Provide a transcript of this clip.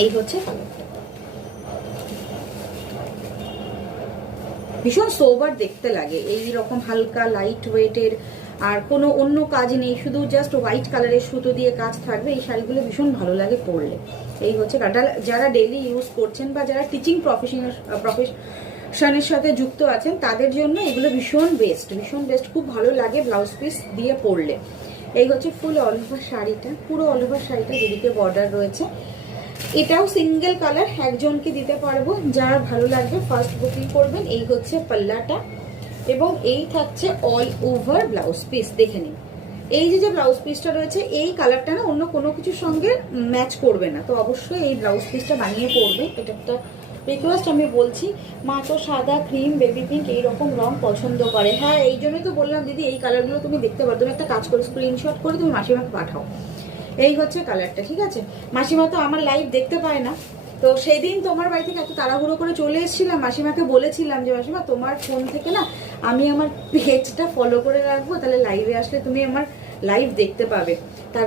এই হচ্ছে কালারটা, ভীষণ সোবার দেখতে লাগে, এই রকম হালকা লাইট ওয়েটের, আর কোনো অন্য কাজ নেই, শুধু জাস্ট হোয়াইট কালারের সুতো দিয়ে কাজ থাকবে। এই শাড়িগুলো ভীষণ ভালো লাগে পরলে। এই হচ্ছে যারা ডেইলি ইউজ করছেন বা যারা টিচিং প্রফেশনের সাথে যুক্ত আছেন তাদের জন্য এগুলো ভীষণ বেস্ট, খুব ভালো লাগে ব্লাউজ পিস দিয়ে পরলে। এই হচ্ছে ফুল অল ওভার শাড়িটা, পুরো অল ওভার শাড়িটা যেদিকে বর্ডার রয়েছে। এটাও সিঙ্গেল কালার, একজনকে দিতে পারবো, যারা ভালো লাগবে ফার্স্ট বুকিং করবেন। এই হচ্ছে পাল্লাটা এবং এই থাকছে অল ওভার ব্লাউজ পিস। দেখে নিন, এই যে ব্লাউজ পিসটা রয়েছে এই কালারটা না অন্য কোনো কিছুর সঙ্গে ম্যাচ করবে না, তো অবশ্যই এই ব্লাউজ পিসটা বানিয়ে পরবে। এটা একটা রিকোয়েস্ট আমি বলছি, মা তো সাদা, ক্রিম, বেবি পিঙ্ক এইরকম রং পছন্দ করে। হ্যাঁ, এই জন্যই তো বললাম দিদি এই কালারগুলো তুমি দেখতে পারো, তুমি একটা কাজ করো স্ক্রিনশট করে তুমি মাসিমাকে পাঠাও। এই হচ্ছে কালারটা, ঠিক আছে? মাসিমা তো আমার লাইভ দেখতে পায় না, তো সেই দিন তোমার বাড়ি থেকে এত তাড়াহুড়ো করে চলে এসেছিলাম, মাসিমাকে বলেছিলাম যে মাসিমা তোমার ফোন থেকে না আমি আমার পেজটা ফলো করে রাখবো, তাহলে লাইভে আসলে তুমি আমার লাইভ দেখতে পাবে। তার